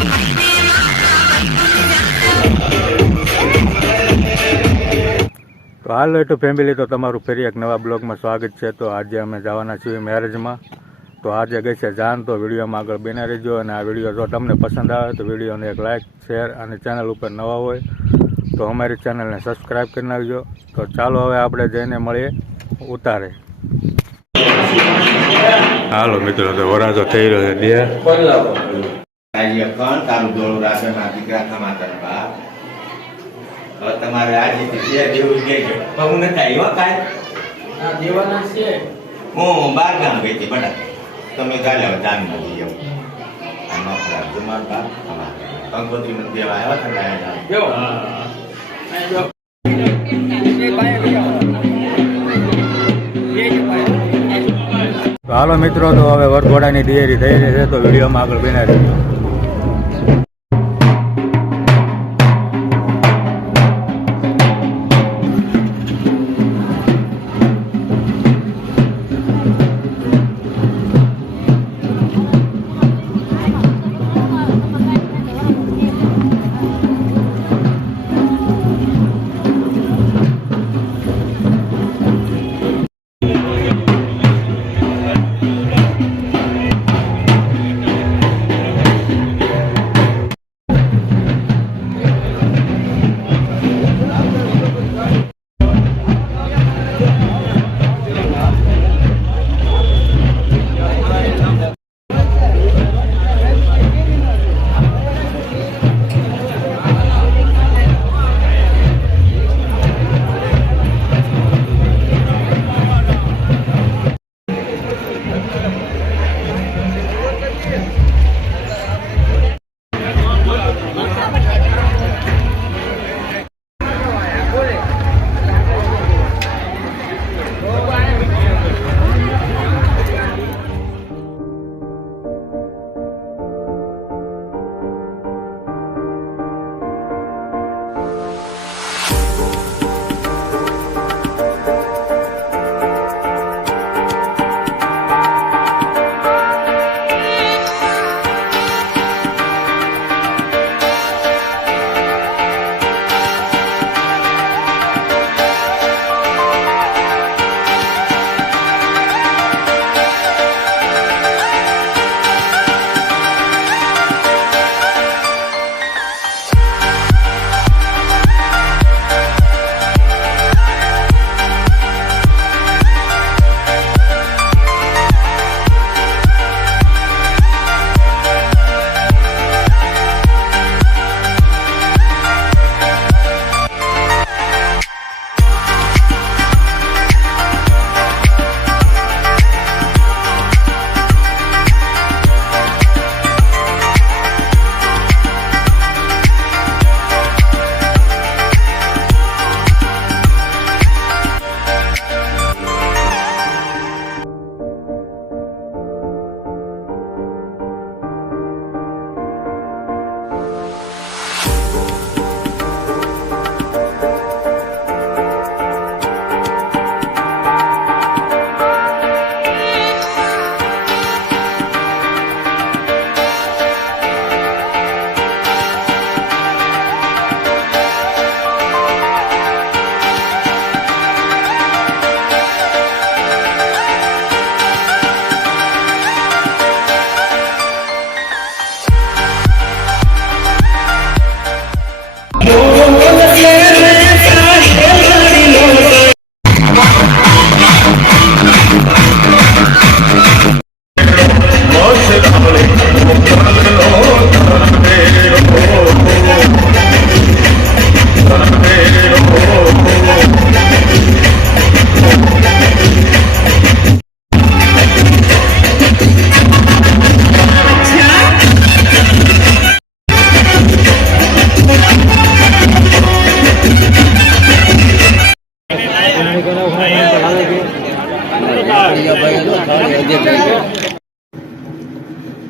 તો હાલો એટલું ફેમિલી, તો તમારું ફરી એક નવા બ્લોગમાં સ્વાગત છે. તો આજે અમે જવાના છીએ મેરેજમાં. તો આજે ગઈ છે જાન, તો વિડીયોમાં આગળ બને રહેજો. અને આ વિડીયો જો તમને પસંદ આવે તો વિડીયોને એક લાઇક, શેર અને ચેનલ ઉપર નવા હોય તો અમારી ચેનલને સબસ્ક્રાઈબ કરી નાખજો. તો ચાલો હવે આપણે જઈને મળીએ ઉતારે. હાલો મિત્રો, તો વરાજો થઈ રહ્યો છે બે. તમારે આજે દેવું જ ગઈ છે, હું નથી આવ્યો કાંઈ દેવાના છે. હું 12 ગામ ગઈ હતી બટા, તમે કાલે જાન નથી એવું તમારા બાપ કંકોત્રી નથી દેવા આવ્યા. તો હાલો મિત્રો, તો હવે વરઘોડાની તૈયારી થઈ રહી છે. તો વિડીયોમાં આગળ બન્યા રહેજો.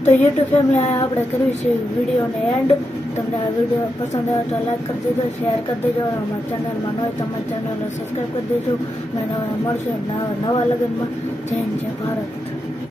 તો યુટ્યુબ ફેમિલી આપણે કર્યું છે વિડીયોને એન્ડ. તમને આ વિડીયો પસંદ આવે તો લાઈક કરી દેજો, શેર કરી દેજો. અમારા ચેનલમાં ન હોય તો અમારી ચેનલને સબસ્ક્રાઈબ કરી દેજો. અને મળશે નવા લગ્નમાં. જય હિન્દ, જય ભારત.